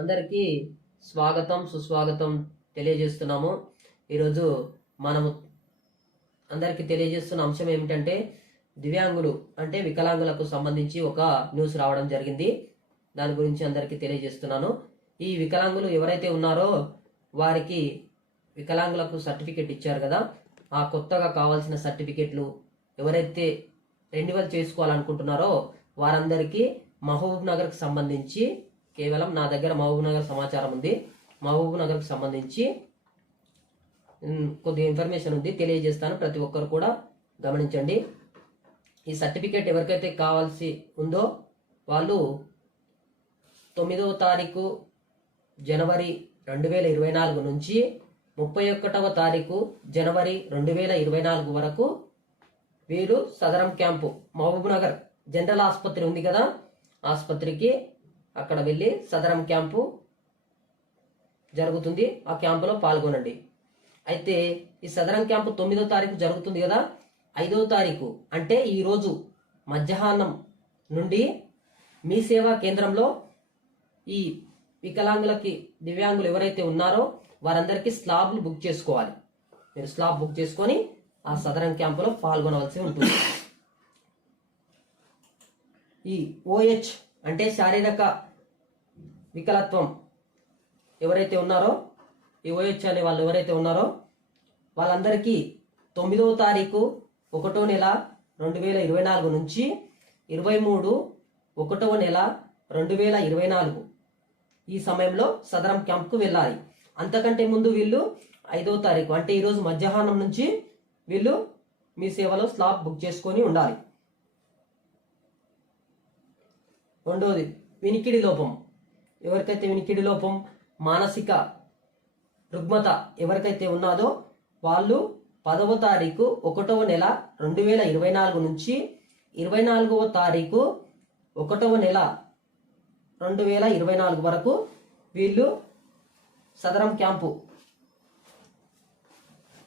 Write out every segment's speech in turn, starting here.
అందరికీ స్వాగతం సుస్వాగతం తెలియజేస్తున్నాము. ఈరోజు మనము అందరికీ తెలియజేస్తున్న అంశం ఏమిటంటే దివ్యాంగులు అంటే వికలాంగులకు సంబంధించి ఒక న్యూస్ రావడం జరిగింది. దాని గురించి అందరికీ తెలియజేస్తున్నాను. ఈ వికలాంగులు ఎవరైతే ఉన్నారో వారికి వికలాంగులకు సర్టిఫికెట్ ఇచ్చారు కదా, ఆ కొత్తగా కావాల్సిన సర్టిఫికెట్లు ఎవరైతే రెన్యువల్ చేసుకోవాలనుకుంటున్నారో వారందరికీ మహబూబ్ నగర్కి సంబంధించి కేవలం నా దగ్గర మహబూబ్ నగర్ సమాచారం ఉంది. మహబూబ్ నగర్కి సంబంధించి కొద్దిగా ఇన్ఫర్మేషన్ ఉంది, తెలియజేస్తాను. ప్రతి ఒక్కరు కూడా గమనించండి. ఈ సర్టిఫికేట్ ఎవరికైతే కావాల్సి ఉందో వాళ్ళు 9వ తారీఖు జనవరి 2024 నుంచి 31వ తారీఖు జనవరి 2024 వరకు వీరు సదరం క్యాంపు మహబూబ్ నగర్ జనరల్ ఆసుపత్రి ఉంది కదా, ఆసుపత్రికి అక్కడ వెళ్ళి సదరం క్యాంపు జరుగుతుంది. ఆ క్యాంపులో పాల్గొనండి. అయితే ఈ సదరం క్యాంపు 9వ తారీఖు జరుగుతుంది కదా, 5వ తారీఖు అంటే ఈరోజు మధ్యాహ్నం నుండి మీ సేవా కేంద్రంలో ఈ వికలాంగులకి దివ్యాంగులు ఎవరైతే ఉన్నారో వారందరికీ స్లాబ్లు బుక్ చేసుకోవాలి. మీరు స్లాబ్ బుక్ చేసుకొని ఆ సదరం క్యాంపులో పాల్గొనవలసి ఉంటుంది. ఈ OH అంటే శారీరక వికలత్వం ఎవరైతే ఉన్నారో, ఈ OH అనే వాళ్ళు ఎవరైతే ఉన్నారో వాళ్ళందరికీ 9వ తారీఖు 1వ నెల 2024 నుంచి 23 1వ నెల 2024 ఈ సమయంలో సదరం క్యాంప్కు వెళ్ళాలి. అంతకంటే ముందు వీళ్ళు 5వ తారీఖు అంటే ఈరోజు మధ్యాహ్నం నుంచి వీళ్ళు మీ సేవలో స్లాబ్ బుక్ చేసుకొని ఉండాలి. రెండవది వినికిడి లోపం. ఎవరికైతే వినికిడి లోపం, మానసిక రుగ్మత ఎవరికైతే ఉన్నదో వాళ్ళు 10వ తారీఖు 1వ నెల 2024 నుంచి 24వ తారీఖు 1వ నెల 2024 వరకు వీళ్ళు సదరం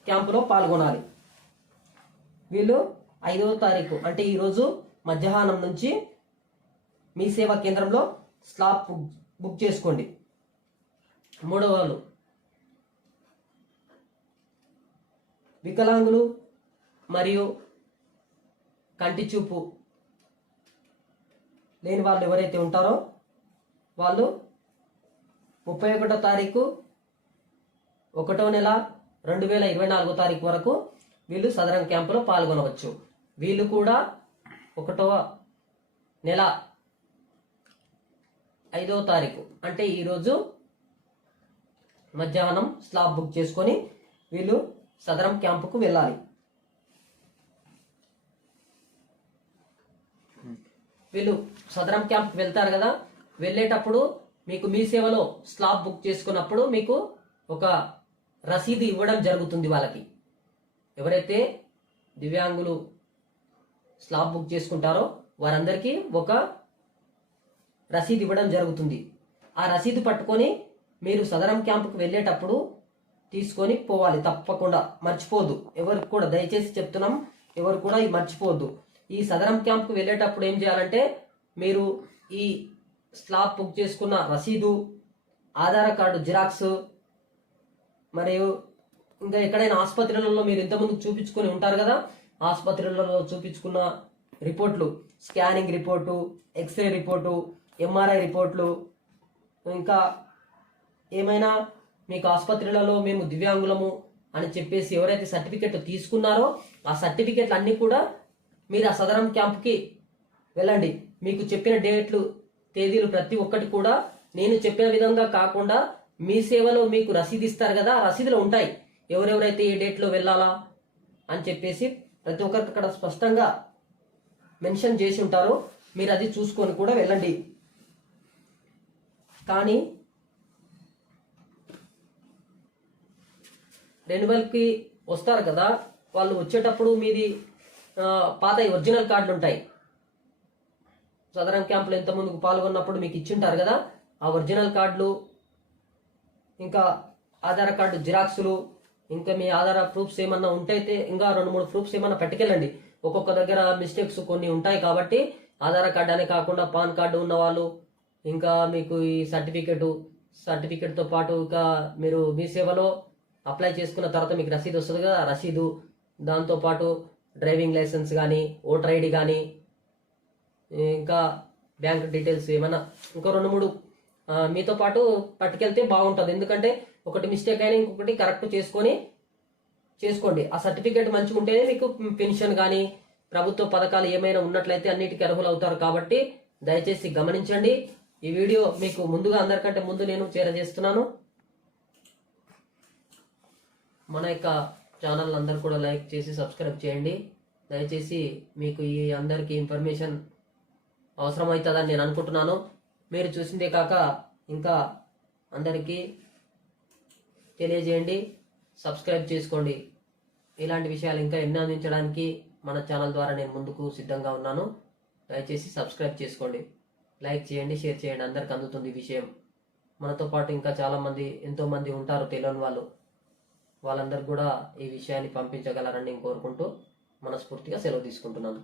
క్యాంపులో పాల్గొనాలి. వీళ్ళు 5వ తారీఖు అంటే ఈరోజు మధ్యాహ్నం నుంచి మీ సేవా కేంద్రంలో స్లాబ్ బుక్ చేసుకోండి. మూడవ వాళ్ళు వికలాంగులు మరియు కంటి చూపు లేని వాళ్ళు ఎవరైతే ఉంటారో వాళ్ళు 31వ తారీఖు 1వ నెల 2024 తారీఖు వరకు వీళ్ళు సదరం క్యాంపులో పాల్గొనవచ్చు. వీళ్ళు కూడా 1వ నెల 5వ తారీఖు అంటే ఈరోజు మధ్యాహ్నం స్లాబ్ బుక్ చేసుకొని వీళ్ళు సదరం క్యాంపుకు వెళ్ళాలి. వీళ్ళు సదరం క్యాంప్కి వెళ్తారు కదా, వెళ్ళేటప్పుడు మీకు మీ సేవలో స్లాబ్ బుక్ చేసుకున్నప్పుడు మీకు ఒక రసీదు ఇవ్వడం జరుగుతుంది. వాళ్ళకి ఎవరైతే దివ్యాంగులు స్లాబ్ బుక్ చేసుకుంటారో వారందరికీ ఒక రసీదు ఇవ్వడం జరుగుతుంది. ఆ రసీదు పట్టుకొని మీరు సదరం క్యాంపుకు వెళ్ళేటప్పుడు తీసుకొని పోవాలి. తప్పకుండా మర్చిపోద్దు. ఎవరికి కూడా దయచేసి చెప్తున్నాం, ఎవరు కూడా ఇది మర్చిపోవద్దు. ఈ సదరం క్యాంపుకు వెళ్ళేటప్పుడు ఏం చేయాలంటే మీరు ఈ స్లాబ్ బుక్ చేసుకున్న రసీదు, ఆధార్ కార్డు జిరాక్స్, మరియు ఇంకా ఎక్కడైనా ఆసుపత్రులలో మీరు ఇంతకుముందు చూపించుకొని ఉంటారు కదా, ఆసుపత్రులలో చూపించుకున్న రిపోర్ట్లు, scanning report, X ray report, MRI రిపోర్ట్లు, ఇంకా ఏమైనా మీకు ఆసుపత్రులలో మేము దివ్యాంగులము అని చెప్పేసి ఎవరైతే సర్టిఫికెట్ తీసుకున్నారో ఆ సర్టిఫికెట్లు అన్నీ కూడా మీరు ఆ సదరం క్యాంప్కి వెళ్ళండి. మీకు చెప్పిన డేట్లు, తేదీలు ప్రతి ఒక్కటి కూడా నేను చెప్పిన విధంగా కాకుండా మీ సేవలో మీకు రసీదు ఇస్తారు కదా, ఆ రసీదులో ఉంటాయి ఎవరెవరైతే ఏ డేట్లో వెళ్ళాలా అని చెప్పేసి ప్రతి ఒక్కరికి అక్కడ స్పష్టంగా మెన్షన్ చేసి ఉంటారో మీరు అది చూసుకొని కూడా వెళ్ళండి. కానీ రెన్యువల్కి వస్తారు కదా, వాళ్ళు వచ్చేటప్పుడు మీది పాత ఒరిజినల్ కార్డులు ఉంటాయి. సదరం క్యాంపులో ఎంత ముందుకు పాల్గొన్నప్పుడు మీకు ఇచ్చింటారు కదా, ఆ ఒరిజినల్ కార్డులు, ఇంకా ఆధార్ కార్డు జిరాక్సులు, ఇంకా మీ ఆధార్ ప్రూఫ్స్ ఏమన్నా ఉంటైతే ఇంకా 2-3 ప్రూఫ్స్ ఏమన్నా పట్టుకెళ్ళండి. ఒక్కొక్క దగ్గర మిస్టేక్స్ కొన్ని ఉంటాయి కాబట్టి ఆధార్ కార్డు అనే కాకుండా పాన్ కార్డు ఉన్న వాళ్ళు, ఇంకా మీకు ఈ సర్టిఫికెట్ సర్టిఫికేట్తో పాటు ఇంకా మీరు మీ సేవలో అప్లై చేసుకున్న తర్వాత మీకు రసీదు వస్తుంది కదా, రసీదు, దాంతోపాటు డ్రైవింగ్ లైసెన్స్ కానీ, ఓటర్ ఐడి కానీ, ఇంకా బ్యాంక్ డీటెయిల్స్ ఏమైనా ఇంకో 2-3 మీతో పాటు పట్టుకెళ్తే బాగుంటుంది. ఎందుకంటే ఒకటి మిస్టేక్ అయినా ఇంకొకటి కరెక్ట్ చేసుకోండి. ఆ సర్టిఫికేట్ మంచిగా ఉంటేనే మీకు పెన్షన్ కానీ ప్రభుత్వ పథకాలు ఏమైనా ఉన్నట్లయితే అన్నిటికీ అర్హులు అవుతారు. కాబట్టి దయచేసి గమనించండి. ఈ వీడియో మీకు ముందుగా అందరికంటే ముందు నేను చేరజేస్తున్నాను. మన యొక్క ఛానల్ అందరు కూడా లైక్ చేసి సబ్స్క్రైబ్ చేయండి. దయచేసి మీకు ఈ అందరికీ ఇన్ఫర్మేషన్ అవసరమవుతుందని నేను అనుకుంటున్నాను. మీరు చూసిందే కాక ఇంకా అందరికీ తెలియజేయండి, సబ్స్క్రైబ్ చేసుకోండి. ఇలాంటి విషయాలు ఇంకా ఎన్నో అందించడానికి మన ఛానల్ ద్వారా నేను ముందుకు సిద్ధంగా ఉన్నాను. దయచేసి సబ్స్క్రైబ్ చేసుకోండి, లైక్ చేయండి, షేర్ చేయండి. అందరికి అందుతుంది ఈ విషయం. మనతో పాటు ఇంకా చాలామంది ఎంతోమంది ఉంటారు తెలియని వాళ్ళు, వాళ్ళందరికీ కూడా ఈ విషయాన్ని పంపించగలరని నేను కోరుకుంటూ మనస్ఫూర్తిగా సెలవు తీసుకుంటున్నాను.